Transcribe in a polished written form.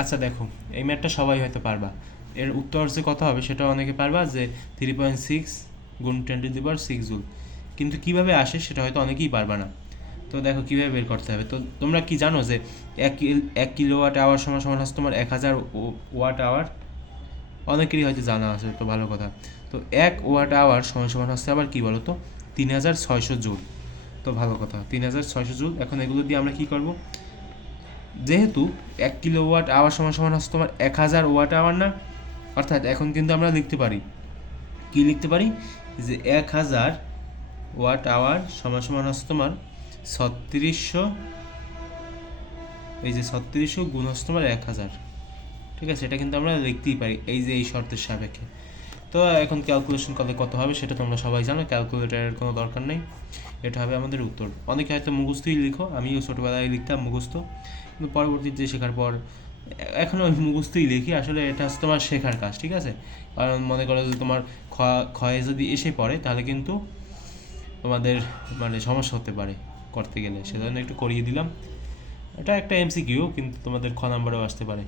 আচ্ছা দেখো, এই ম্যাথটা সবাই হয়তো পারবা। এর উত্তর যে কত হবে সেটা অনেকে পারবা, যে 3.6 গুণ 10⁶ জুল। কিন্তু কিভাবে আসে সেটা হয়তো অনেকেই পারবা না। তো দেখো কীভাবে বের করতে হবে। তো তোমরা কি জানো যে 1 কিলোওয়াট আওয়ার সমান সমান হচ্ছে তোমার 1000 ওয়াট আওয়ার? অনেকেরই হয়তো জানা আছে, তো ভালো কথা। তো 1 ওয়াট আওয়ার সমান সমান হচ্ছে আবার কী বলো তো, 3600 জুল। তো ভালো কথা, 3600 জুল। এখন এগুলো দিয়ে আমরা কী করব, যেহেতু 1 কিলোওয়াট আওয়ার সমান সমান হচ্ছে তোমার 1000 ওয়াট আওয়ার না, অর্থাৎ এখন কিন্তু আমরা লিখতে পারি, কি লিখতে পারি, যে 1000 ওয়াট আওয়ার সমান সমান হচ্ছে তোমার 3600, এই যে 3600 গুণ হচ্ছে তোমার 1000। ঠিক আছে, এটা কিন্তু আমরা লিখতেই পারি এই যে এই শর্তের সাপেক্ষে। তো এখন ক্যালকুলেশন করলে কত হবে সেটা তোমরা সবাই জানো, ক্যালকুলেটারের কোনো দরকার নেই। এটা হবে আমাদের উত্তর। অনেকে হয়তো মুখস্থই লিখো, আমিও ছোটোবেলায় লিখতাম মুখস্থ, কিন্তু পরবর্তীতে শেখার পর এখনও আমি মুখস্থই লিখি। আসলে এটা হচ্ছে তোমার শেখার কাজ, ঠিক আছে। কারণ মনে করো যে তোমার ক্ষয়ে যদি এসে পড়ে তাহলে কিন্তু তোমাদের মানে সমস্যা হতে পারে করতে গেলে, সেজন্য একটু করিয়ে দিলাম। এটা একটা এমসিকিউ, কিন্তু তোমাদের নাম্বারেও আসতে পারে।